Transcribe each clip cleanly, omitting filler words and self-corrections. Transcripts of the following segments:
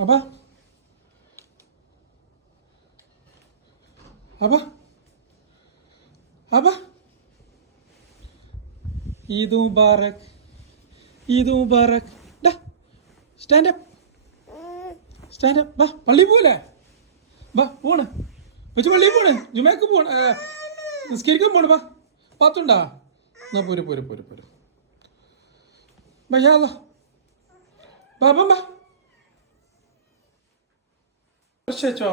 അപ്പാ അപ്പാ അപ്പാ ഈദ് മുബാറക് ഈദ് മുബാറക്. Stand up stand up. വാ പള്ളി പോലെ വാ പോണ് വെച്ച് പള്ളി പോണ് ജുമേക്ക് പോണ് നിസ്കരിക്കാൻ പോണ്. വാ പാത്തുണ്ടാ എന്നാ പോര് പോര് പോര് പോര് ഭയ്യാ ബാബാ ബാ വെച്ചോ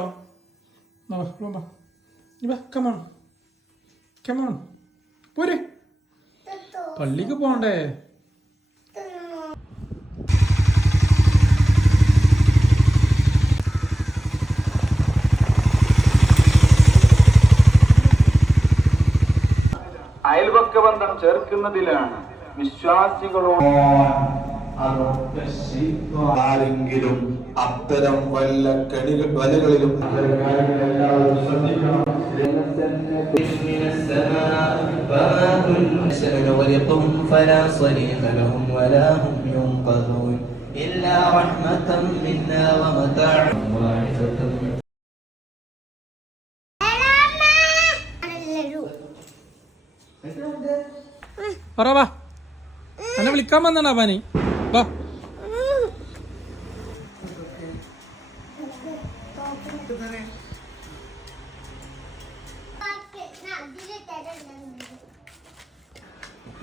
ബാ ബാ കമോൺ കമോൺ പോര് പള്ളിക്ക് പോണ്ടേ. അയൽപക്ക ബന്ധം ചേർക്കുന്നതിലാണ് വിശ്വാസികളോട്. ആരെങ്കിലും അത്തരം വല്ല വലകളിലും പറ വാ എന്നെ വിളിക്കാൻ വന്നാ പനി വാ.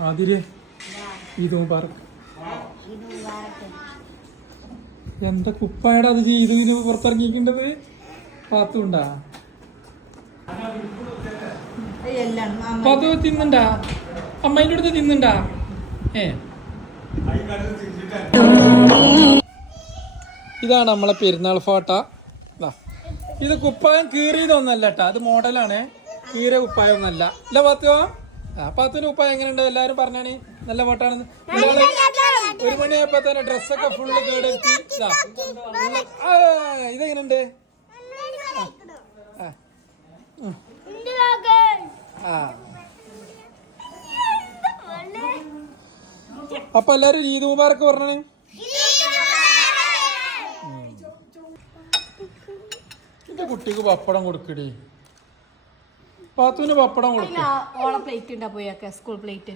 ആതിരെ ഈദ് മുബാറക്. എന്താ കുപ്പായടാ അത് ഈദിന് പുറത്തിറങ്ങിക്കേണ്ടത്? പാത്തുണ്ടാ പാത്തു തിന്നുണ്ടാ? അമ്മേന്റെ അടുത്ത് തിന്നുണ്ടാ? ഇതാണ് നമ്മളെ പെരുന്നാൾ ഫോട്ടോ. ഇത് കുപ്പായം കീറിയതൊന്നല്ല കേട്ടാ, അത് മോഡലാണ്. കീറിയ കുപ്പായം ഒന്നല്ല. ഇല്ല പാത്തുവോ? പാത്തുവിന്റെ കുപ്പായം എങ്ങനെയുണ്ട്? എല്ലാരും പറഞ്ഞാണ് നല്ല ഫോട്ടാണെന്ന്. ഒരു മണിയായപ്പോ തന്നെ ഡ്രസ്സൊക്കെ ഫുള്ള് കേടെത്തി. ഇതെങ്ങനെയുണ്ട്? അപ്പൊ എല്ലാരും ഈദ് മുബാറക്ക് പറഞ്ഞേ. എന്റെ കുട്ടിക്ക് പപ്പടം കൊടുക്കടി. പാത്തുവിന് പപ്പടം കൊടുക്കും. ഓളെ പ്ലേറ്റ് ഉണ്ടാ പോയൊക്കെ സ്കൂൾ പ്ലേറ്റ്.